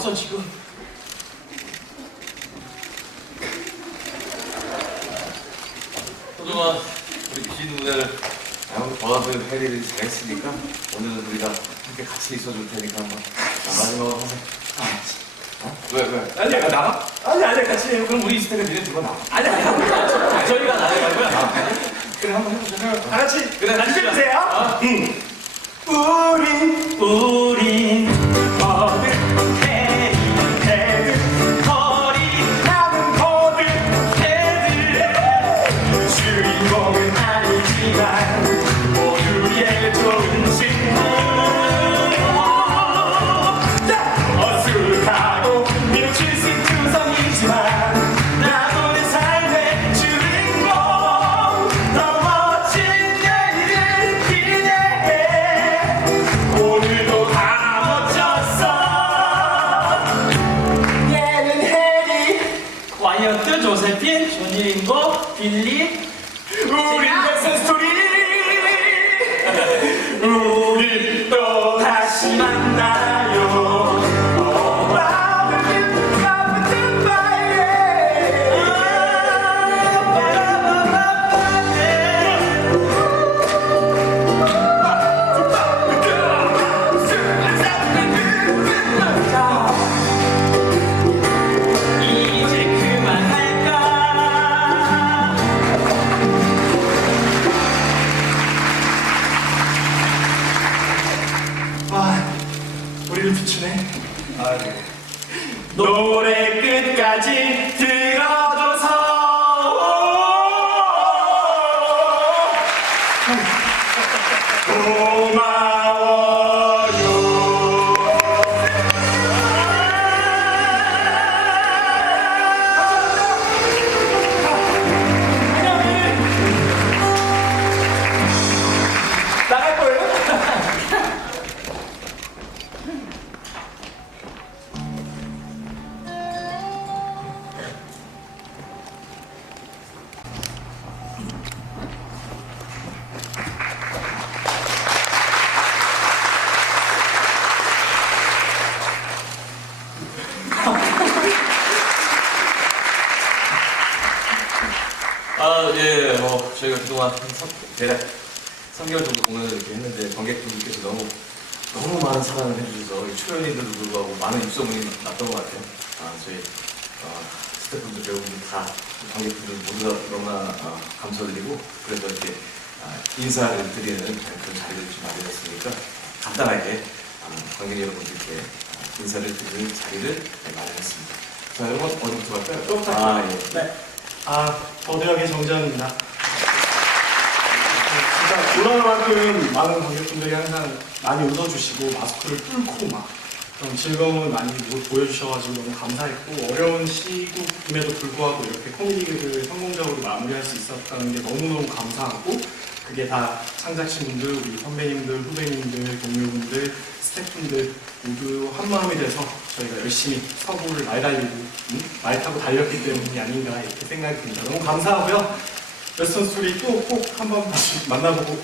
없어 지금. 소정아, 우리 긴 무대를 다음 버합을 할 일이 잘 있으니까 오늘은 우리가 함께 같이 있어줄 테니까 한번 마지막으로 하자. 아, 어? 왜 왜? 아니 아, 나가? 아니 아니 같이 해요. 그럼 우리 이스테가 니네 누가 나 아니 아니 저희가 나가 거야. 아, 그래 한번 해보자. 다 같이 그래 같이 앉으세요. 어? 응. 우리 우리 우리를 비추네. 아 네. 노래 끝까지 아, 예, 뭐, 저희가 그동안 한 삼- 대략 3개월 정도 공연을 이렇게 했는데, 관객분들께서 너무, 너무 많은 사랑을 해주셔서, 이 초연인들도 불구하고 많은 입소문이 났던 것 같아요. 아, 저희, 어, 스태프분들, 배우분들 다, 관객분들 모두 다 너무나 어, 감사드리고, 그래서 이렇게 아, 인사를 드리는 그런 자리를 좀 마련했으니까, 간단하게 아, 관객 여러분들께 아, 인사를 드리는 자리를 마련했습니다. 자, 여러분, 어디부터 갈까요? 아, 예. 네. 아, 버드역의 정재현입니다. 진짜 올라올 만큼 많은 관객분들이 항상 많이 웃어주시고 마스크를 뚫고 막 그런 즐거움을 많이 보- 보여주셔가지고 너무 감사했고 어려운 시국임에도 불구하고 이렇게 코미디를 성공적으로 마무리할 수 있었다는 게 너무너무 감사하고 그게 다 창작진분들, 우리 선배님들, 후배님들, 동료분들, 스태프분들 모두 한마음이 돼서 저희가 열심히 서구를 말 달리고 응? 말 타고 달렸기 때문이 아닌가 이렇게 생각이 듭니다. 너무 감사하고요. 웨스턴 스토리 또 꼭 한번 다시 만나보고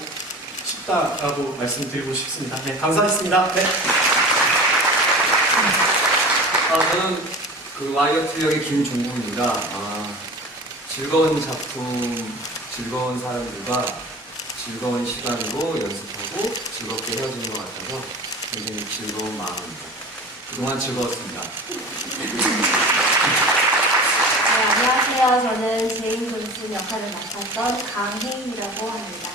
싶다라고 말씀드리고 싶습니다. 네, 감사했습니다. 네. 아, 저는 그 와이어트 역의 김종국입니다. 아, 즐거운 작품, 즐거운 사람들과 즐거운 시간으로 연습하고 즐겁게 헤어지는 것 같아서 굉장히 즐거운 마음입니다. 그동안 즐거웠습니다. 네, 안녕하세요. 저는 제인 존슨 역할을 맡았던 강혜인이라고 합니다.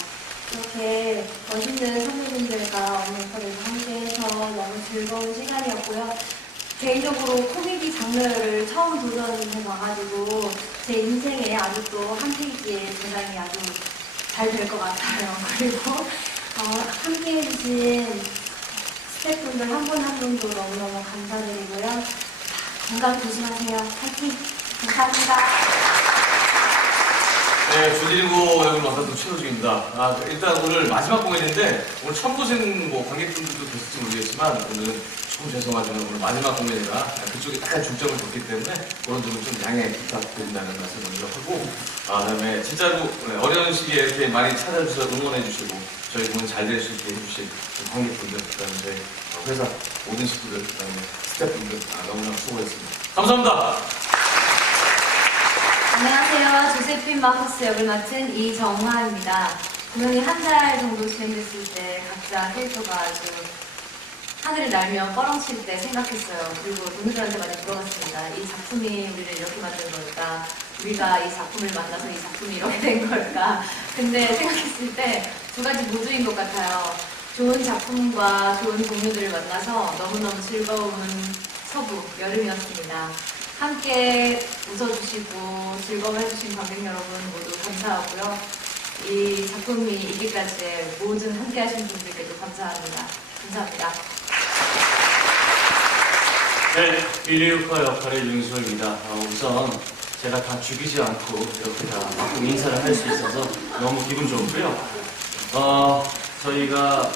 이렇게 멋있는 선배님들과 오늘 역할을 함께해서 너무 즐거운 시간이었고요. 개인적으로 코미디 장르를 처음 도전해 봐가지고 제 인생에 또한 페이지의 대상이 아주 잘 될 것 같아요. 그리고 어, 함께해 주신 스태프분들 한 분 한 분도 너무너무 감사드리고요. 건강 조심하세요. 파이팅! 감사합니다. 네, 주디리고 역을 맡았던 최호 중입니다. 아, 일단 오늘 마지막 공연인데 오늘 처음 보신 뭐 관객분들도 계실지 모르겠지만 오늘은 조금 죄송하지만 오늘 마지막 공연이라 그쪽에 약간 중점을 뒀기 때문에 그런 점을 좀 양해 부탁드린다는 말씀 먼저 하고 아, 그다음에 진짜로 네, 어려운 시기에 이렇게 많이 찾아주셔서 응원해 주시고 저희 공연 잘될 수 있게 해주신 관객분들 그다음에 저희 회사 모든 식구들 그다음에 스태프분들 아, 너무나 수고했습니다. 감사합니다. 안녕하세요. 조세핀 마커스 역을 맡은 이정화입니다. 공연이 한 달 정도 진행됐을 때 각자 캐릭터가 아주 하늘을 날며 뻐렁칠 때 생각했어요. 그리고 동료들한테 많이 물어봤습니다. 이 작품이 우리를 이렇게 만든 걸까? 우리가 이 작품을 만나서 이 작품이 이렇게 된 걸까? 근데 생각했을 때 두 가지 모두인 것 같아요. 좋은 작품과 좋은 동료들을 만나서 너무너무 즐거운 서부 여름이었습니다. 함께 웃어주시고 즐거워해주신 관객 여러분 모두 감사하고요. 이 작품이 이기까지의 모든 함께하신 분들께도 감사합니다. 감사합니다. 네, 빌리우커 역할의 윤수호입니다. 어, 우선 제가 다 죽이지 않고 이렇게 다 인사를 할 수 있어서 너무 기분 좋고요. 어, 저희가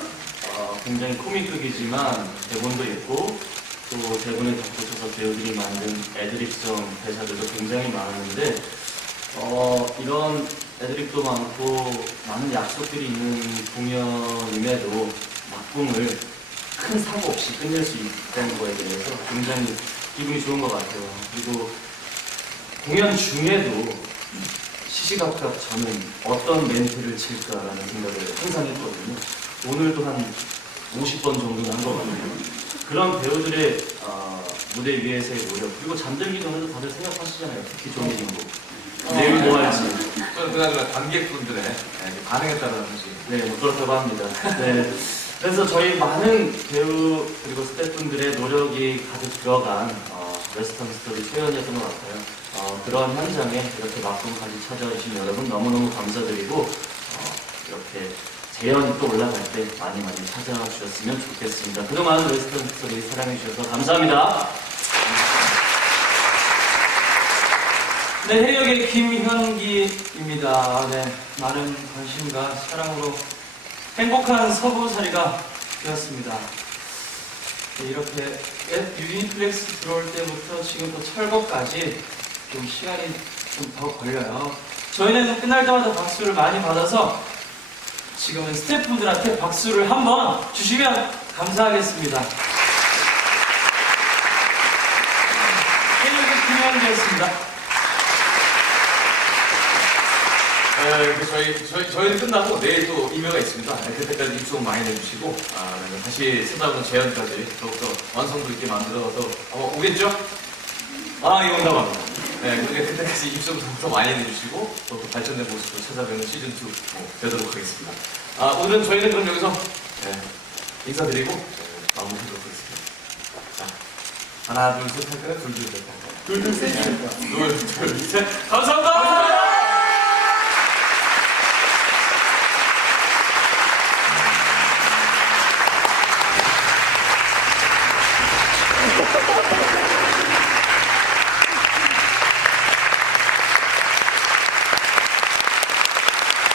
어, 굉장히 코믹극이지만 대본도 있고 또 대본에 덧붙여서 배우들이 만든 애드립성 대사들도 굉장히 많은데 어, 이런 애드립도 많고 많은 약속들이 있는 공연임에도 막공을 큰 사고 없이 끝낼 수 있다는 거에 대해서 굉장히 기분이 좋은 것 같아요. 그리고 공연 중에도 시시각각 저는 어떤 멘트를 칠까라는 생각을 항상 했거든요. 오늘도 한 50번 정도는 한 것 같아요. 그런 배우들의 어, 무대 위에서의 노력 그리고 잠들기 전에도 다들 생각하시잖아요. 특히 조미진고 내일 뭐 할지 저는 그나저나 관객분들의 네, 반응에 따라 사실 네, 뭐 그렇다고 합니다. 네. 그래서 저희 많은 배우 그리고 스태프분들의 노력이 가득 들어간 어, 웨스턴 스토리 초연이었던 것 같아요. 어, 그런 현장에 이렇게 막공까지 찾아주신 여러분 너무너무 감사드리고 어, 이렇게 재연이 또 올라갈 때 많이 많이 찾아와 주셨으면 좋겠습니다. 그동안 웨스턴 스토리 사랑해 주셔서 감사합니다. 네, 해역의 김현기입니다. 네, 많은 관심과 사랑으로 행복한 서부살이가 되었습니다. 네, 이렇게 유니플렉스 들어올 때부터 지금 또 철거까지 좀 시간이 좀 더 걸려요. 저희는 끝날 때마다 박수를 많이 받아서 지금은 스태프분들한테 박수를 한번 주시면 감사하겠습니다. 해역의 김현기였습니다. 네, 그 저희, 저희, 저희는 끝나고 내일 또 이메가 있습니다. 네, 그때까지 입소문 많이 내주시고, 아, 네, 다시 찾아오는 재현까지 더욱더 완성도 있게 만들어서, 어, 오겠죠? 아, 이 온다합니다 네, 그때까지 입소문 더 많이 내주시고, 더욱더 발전된 모습으로 찾아뵙는 시즌 2 뭐, 되도록 하겠습니다. 아, 오늘은 저희는 그럼 여기서, 네, 인사드리고, 네, 마무리하도록 하겠습니다. 자, 하나, 둘, 셋 할까요? 둘, 둘, 셋 할까요? 둘 둘 셋이니까. 둘, 둘, 셋. 감사합니다!